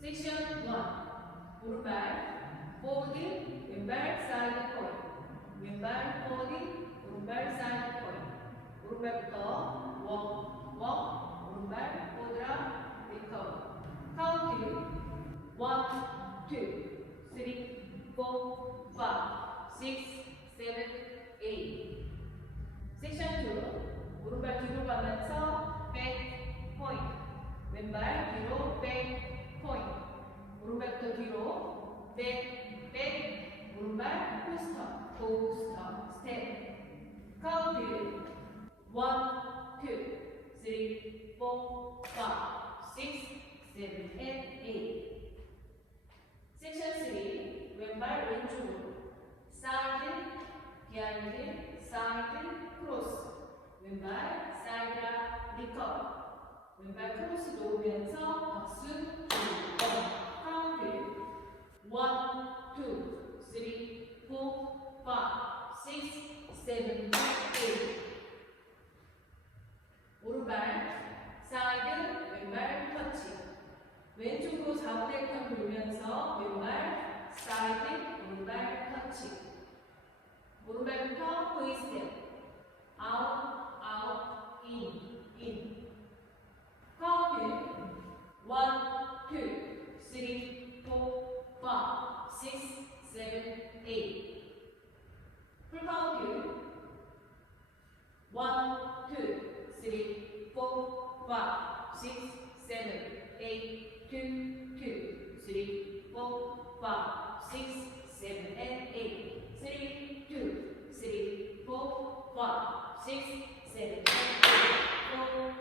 섹션 1. 오른발 포워드, 왼발 사이드 포인. 왼발 포워드, 오른발 사이드 포인. 오른발부터 워, 오른발 포워드라 리커버. 카운트 1, 2, 3, 4, 5, 6, 7, 8. 섹션 2. 오른발 뒤로 가면서 백 포인트. 왼발 뒤로 백 포인트. 오른발부터 뒤로 백, 오른발 포스터, 스텝. 카운트 1, 2, 3, 4, 5, 6, 7, 8. 섹션 3. 왼발 왼쪽으로 사이드, 비하인드, 사이드, 크로스. 왼발 사이드라 리커버. 왼발 크로스 놓으면서 박수. 카운트 1, 2, 3, 4, 5, 6, 7, 8. 오른발 사이드, 왼발 터치. 왼쪽으로 4분의 돌면서 왼발 사이드, 오른발 터치. 오른발부터 V스텝. 아웃, 인. 카운트 1, 2, 3, 4, 5, 6, 7, 8. 풀카운트 1, 2, 3, 4, 5, 6, 7, 8, 2, 3, 4, 5, 6, 7, and 8. 3, 2, 3, 4, 5, 6, 7, 8, 4,